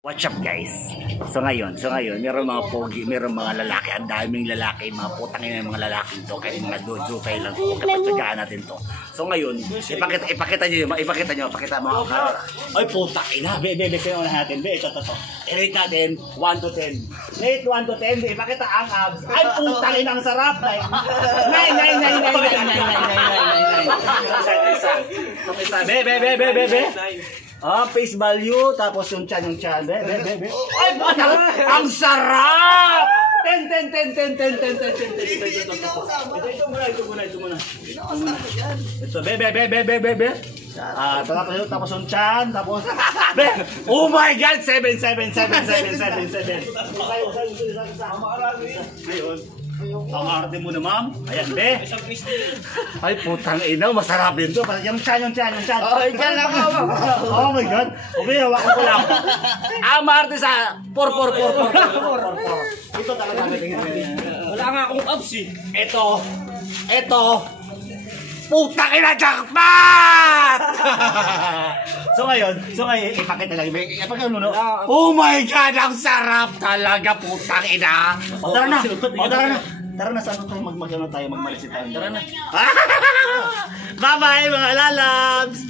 What's up guys? So ngayon, meron mga pogi, meron mga lalaki, ang daming lalaki, mga putang ina ng mga lalaki to, kaya mga dojo kayo lang po, kapatsagaan natin to. So ngayon, ipakita nyo mo. Ay putang ina, be, kayo unahan natin, be, ito. I-rate natin, 1 to 10. Rate 1 to 10, be, ipakita ang abs. Ay putang ina, ang sarap. 9. Be. Face value, tapos yung chan. Be. Ay, ang sarap! 10. Ito muna. Ito, be. Tapos yung chan, tapos... Be! Oh my God! 7. Ang arte mo na, ma'am. Ayan, be. Ay, putang ina. Masarap din to. Yung chan. Oh, ikaw lang ako. Oh my God. Okay, hawakan ko lang. Ang arte sa 4. Ito talaga. Wala nga akong abs eh. Ito. Putang ina, jackpot! So ngayon, ipakita lang. Ipakita mo, no? Oh my God, ang sarap talaga, putang ina. O, tara na. Tara na, saan tayo magmalisit tayo? Tara na. Bye-bye, mga lalabs!